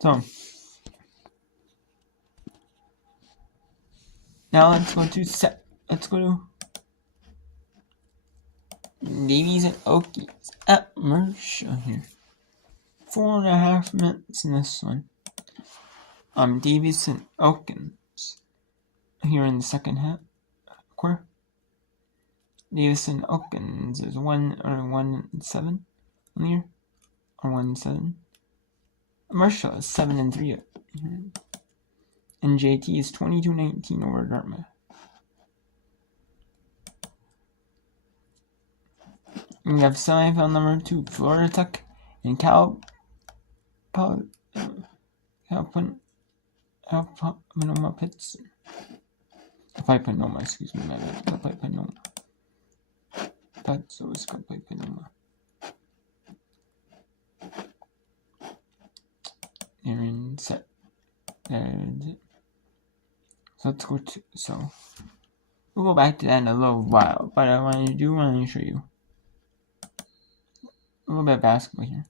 So now let's go to Davies and Okies at Marshall here. 4.5 minutes in this one. Davies and Elkins here in the second half quarter. Davis and Elkins is 1-7 on the year, or 1-7. Marshall is 7-3, and JT is 22-19 over Dartmouth. We have semifinal number 2, Florida Tech and Cal Panoma Pitts. Panoma, excuse me, my bad. Panoma. So it's Panoma. They're in set. So let's go to, we'll go back to that in a little while, but I want to show you a little bit of basketball here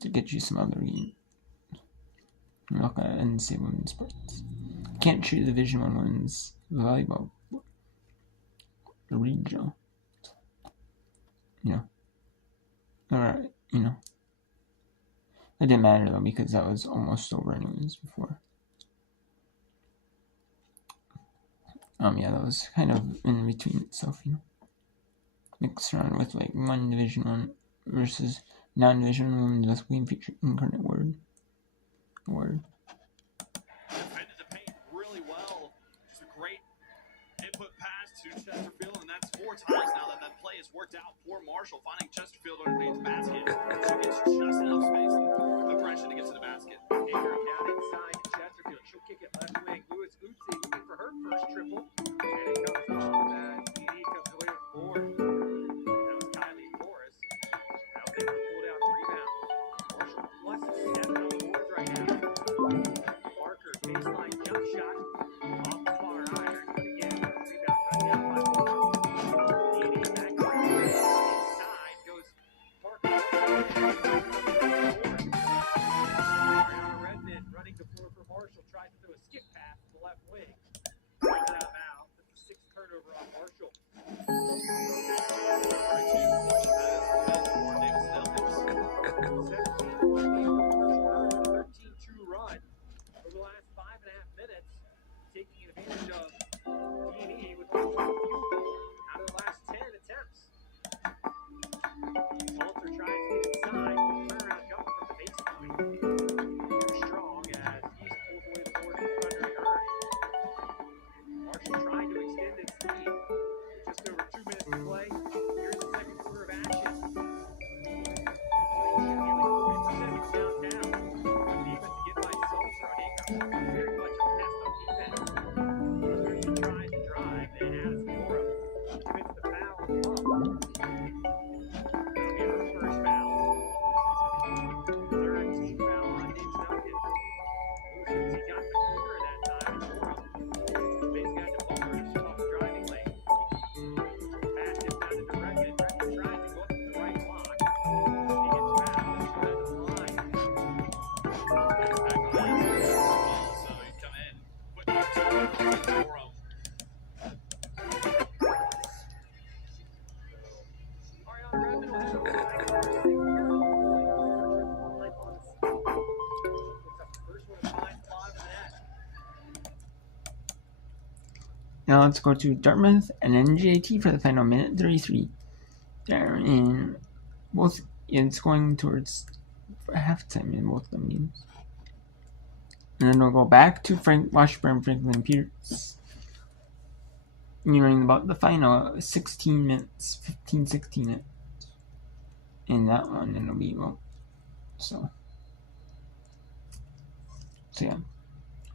to get you some other games. I'm not gonna end say women's sports. Can't treat Division 1 women's volleyball regional. Alright, it didn't matter though because that was almost over anyways before. Yeah, that was kind of in between itself, mixed around with like one Division 1 versus non-Division 1 women's basketball game featuring Incarnate Word. Defended the paint really well. Just a great input pass to Chesterfield, and that's 4 times now that play has worked out for Marshall, finding Chesterfield underneath the basket. So he gets just enough space and aggression to get to the basket. Ingram down inside Chesterfield. She'll kick it left wing. Lewis Utsi looking for her first triple. And it comes off as TD comes away with 4. That was Kylie Morris. Now they will pull down the rebound. Marshall plus 7 on the boards right now. Parker, baseline jump shot. Off the far iron. But again, rebound right down by Moore. TD back inside goes Parker. Redmond running the floor for Marshall. Tries to throw a skip pass to the left wing. Brings it out of bounds. That's the 6th turnover on Marshall. 13-2 run over the last 5.5 minutes, taking advantage of D&E with only 1 field goal out of the last 10 attempts. Salter tries to get inside, turnaround jumper from the baseline. Too strong as East pulls away the board from under Earn. Marshall trying to extend its lead with just over 2 minutes to play. Here's the second quarter of action. Now let's go to Dartmouth and NJT for the final minute 33. They're in both. It's going towards halftime in both the games. And then we'll go back to Washburn Franklin Pierce. Nearing about the final 16 minutes, 15-16 minutes. In that one, it'll be so yeah,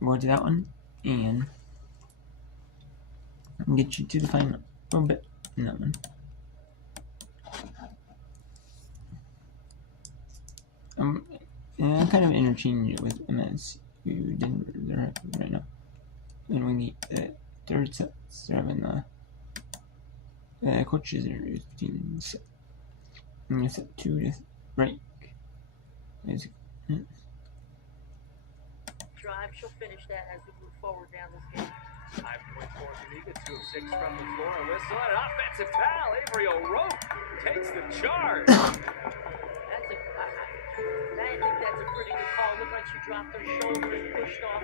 we'll go to that one and get you to the final a little bit in that one. And kind of interchange it with MSU Denver right now. And we need the third set. They're having the coaches interviews between set 2 to break. drive. She'll finish that as we move forward down this game. 5 points for Tunica, 2 of 6 from the floor. A whistle and an offensive foul. Avery O'Rourke takes the charge. I think that's a pretty good call. Looked like she dropped her shoulder and pushed off.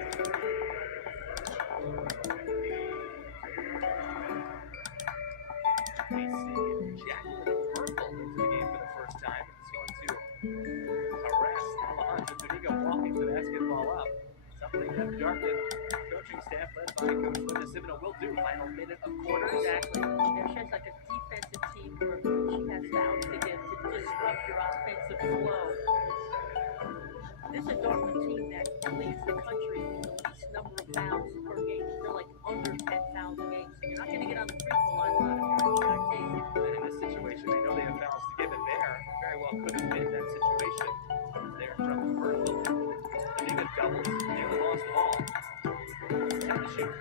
We see Jacqueline Purple into the game for the first time. It's going to harass Alejandra Tunica walking the basketball up. Something that Dartmouth coaching staff led by Coach Linda Sivino will do. Final minute of quarters. Exactly. Yeah, she has like a defensive team where she has fouls to give to disrupt your offensive flow. This is a Dartmouth team that leads the country in the least number of fouls per game. They're like under 10 fouls a game. So you're not going to get on the free throw line a lot if you're a track team. And in this situation, they know they have fouls to give, and there very well could have been that situation. There from Myrtle. Tunica doubles, nearly lost the ball. 10 to shoot.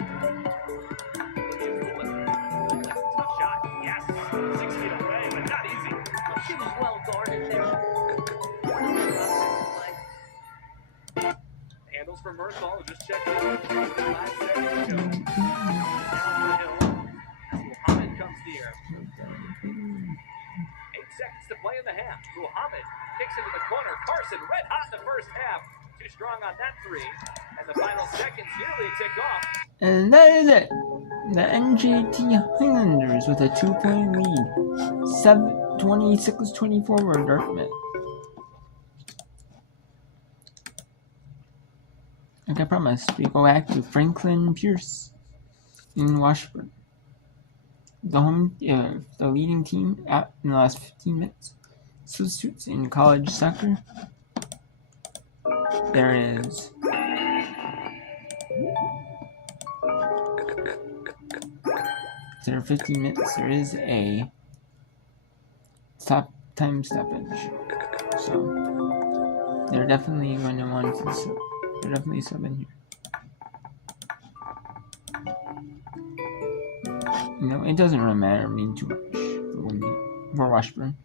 Tough shot. Yes. 6 feet away, but not easy. Well, she was well guarded there. Handles for Myrtle, just checked in. 5 seconds to go. Down the hill. Muhammad comes near. 8 seconds to play in the half. Muhammad kicks into the corner. Carson red hot in the first half. Too strong on that 3. And the final seconds nearly a tick off. And that is it. The NJT Highlanders with a 2-point lead. 26-24 for Dartmouth. Like I promised, we go back to Franklin Pierce in Washburn. The leading team in the last 15 minutes. Substitutes in college soccer. There is after 15 minutes, there is a time stoppage. So they're definitely going to want to they're definitely subbing here. You know, it doesn't really matter to me too much for Washburn.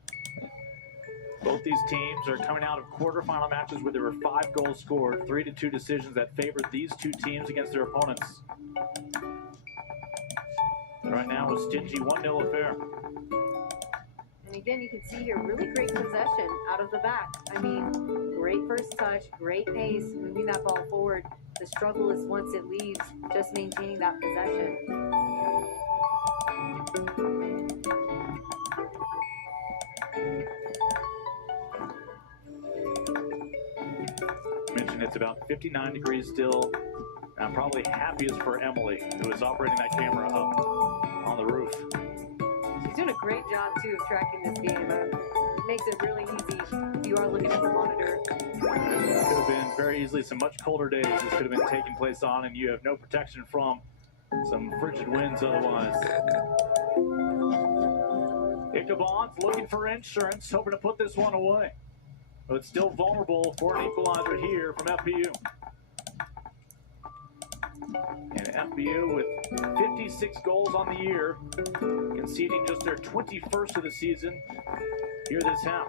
Both these teams are coming out of quarterfinal matches where there were 5 goals scored, 3-2 decisions that favored these two teams against their opponents. Right now, a stingy 1-0 affair. And again, you can see here, really great possession out of the back. I mean, great first touch, great pace, moving that ball forward. The struggle is once it leaves, just maintaining that possession. Mentioned it's about 59 degrees still. I'm probably happiest for Emily, who is operating that camera up on the roof. She's doing a great job, too, of tracking this game. It makes it really easy if you are looking at the monitor. It could have been very easily some much colder days this could have been taking place on, and you have no protection from some frigid winds otherwise. Ichabod's looking for insurance, hoping to put this one away. But it's still vulnerable for an equalizer here from FPU. And FPU with 56 goals on the year, conceding just their 21st of the season here this half.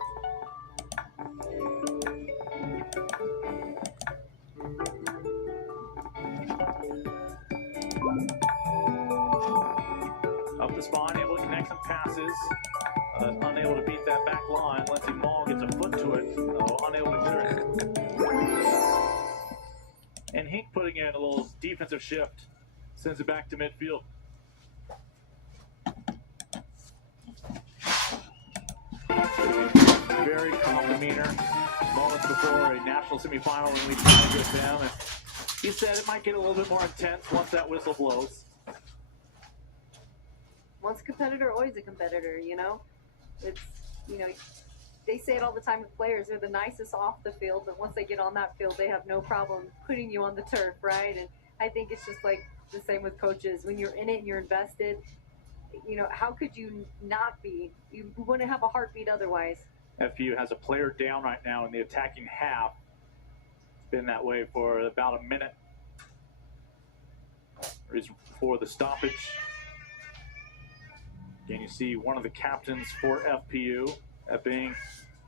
Up the spine, able to connect some passes. Unable to beat that back line. Lindsey Mall gets a foot to it, unable to clear it. And Hink putting in a little defensive shift, sends it back to midfield. Very calm demeanor. Moments before a national semifinal when we played with them, and he said it might get a little bit more intense once that whistle blows. Once a competitor, always a competitor, you know? It's, you know, they say it all the time with players. They're the nicest off the field, but once they get on that field, they have no problem putting you on the turf, right? And I think it's just like the same with coaches. When you're in it and you're invested, you know, how could you not be? You wouldn't have a heartbeat otherwise. FPU has a player down right now in the attacking half. It's been that way for about a minute. Reason for the stoppage. Again, you see one of the captains for FPU, that being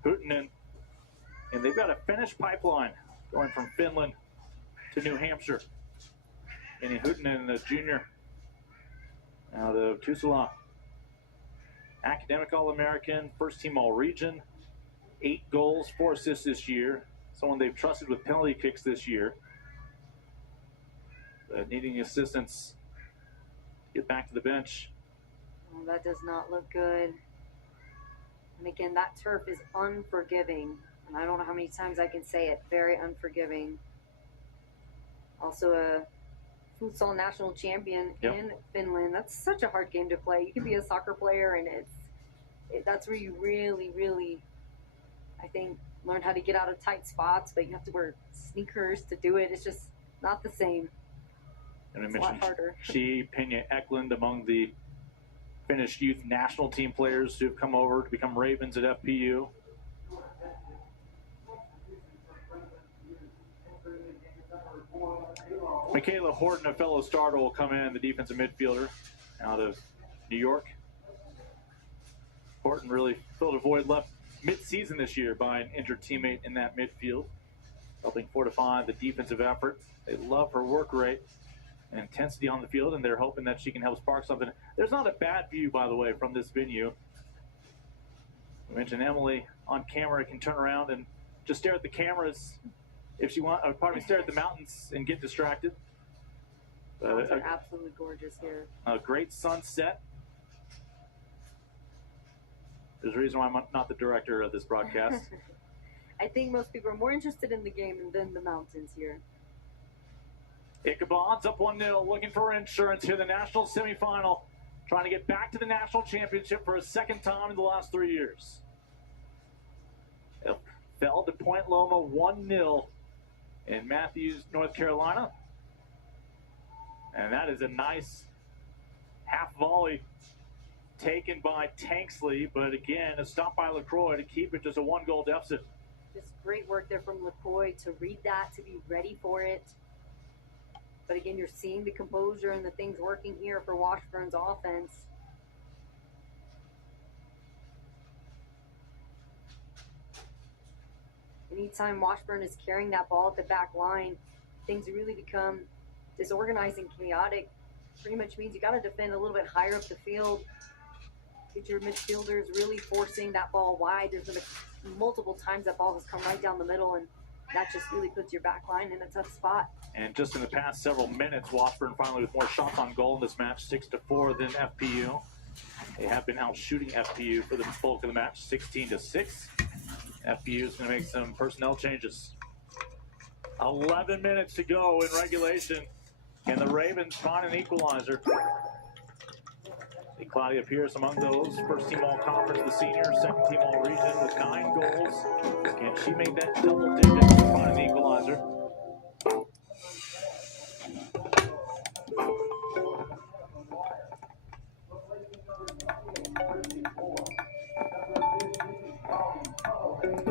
Huttinen. And they've got a Finnish pipeline going from Finland to New Hampshire. Kenny Hooten, the junior out of Tusala. Academic All-American, first team All-Region, 8 goals, 4 assists this year. Someone they've trusted with penalty kicks this year. Needing assistance to get back to the bench. Oh, that does not look good. And again, that turf is unforgiving. And I don't know how many times I can say it. Very unforgiving. Also a futsal national champion in Finland. That's such a hard game to play. You can be a soccer player, and that's where you really, really, I think, learn how to get out of tight spots. But you have to wear sneakers to do it. It's just not the same. And I It's a lot mentioned harder. she, Pena Eklund, among the Finnish youth national team players who have come over to become Ravens at FPU. Michaela Horton, a fellow starter, will come in, the defensive midfielder out of New York. Horton really filled a void left mid-season this year by an injured teammate in that midfield, helping fortify the defensive effort. They love her work rate and intensity on the field, and they're hoping that she can help spark something. There's not a bad view, by the way, from this venue. We mentioned Emily on camera can turn around and just stare at the cameras if she wants, stare at the mountains and get distracted. Mountains are absolutely gorgeous here. A great sunset. There's a reason why I'm not the director of this broadcast. I think most people are more interested in the game than the mountains here. Ichabod's up 1-0, looking for insurance here, the national semifinal, trying to get back to the national championship for a second time in the last 3 years. It fell to Point Loma 1-0 in Matthews, North Carolina. And that is a nice half volley taken by Tanksley, but again, a stop by LaCroix to keep it just a 1-goal deficit. Just great work there from LaCroix to read that, to be ready for it. But again, you're seeing the composure and the things working here for Washburn's offense. Anytime Washburn is carrying that ball at the back line, things really become disorganized and chaotic. Pretty much means you got to defend a little bit higher up the field. Get your midfielders really forcing that ball wide. There's been multiple times that ball has come right down the middle, and that just really puts your back line in a tough spot. And just in the past several minutes, Washburn finally with more shots on goal in this match, 6-4 than FPU. They have been out shooting FPU for the bulk of the match, 16-6. FPU is going to make some personnel changes. 11 minutes to go in regulation. Can the Ravens find an equalizer? Claudia Pierce among those. First team all conference, the senior. Second team all region with 9 goals. Can she make that double digits to find an equalizer?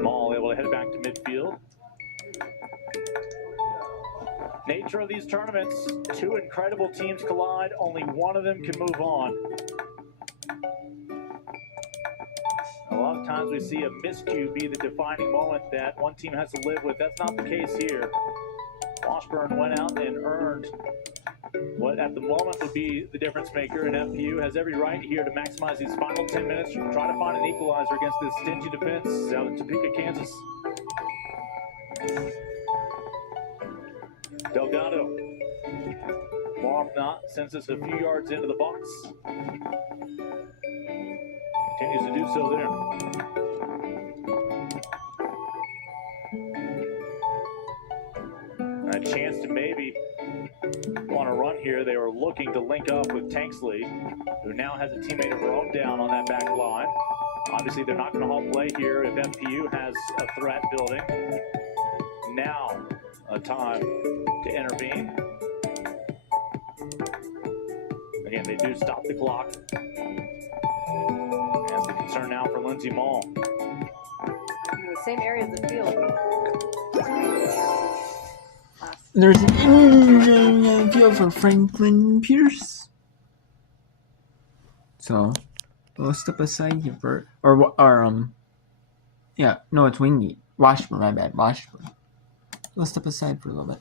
Mall able to head back to midfield. Nature of these tournaments, 2 incredible teams collide, only one of them can move on. A lot of times we see a miscue be the defining moment that one team has to live with. That's not the case here. Washburn went out and earned what at the moment would be the difference maker, and FPU has every right here to maximize these final 10 minutes, try to find an equalizer against this stingy defense out of Topeka, Kansas. Delgado, more often not, sends us a few yards into the box. Continues to do so there. A chance to maybe go on a run here. They were looking to link up with Tanksley, who now has a teammate of her own down on that back line. Obviously, they're not going to halt play here if FPU has a threat building. Now, a time to intervene. Again, they do stop the clock. That's the concern now for Lindsay Mall. In the same area as the field. There's an injury field for Franklin Pierce. So we'll step aside here for yeah, no, it's Wingate. Washburn, my bad, Washburn. We'll step aside for a little bit.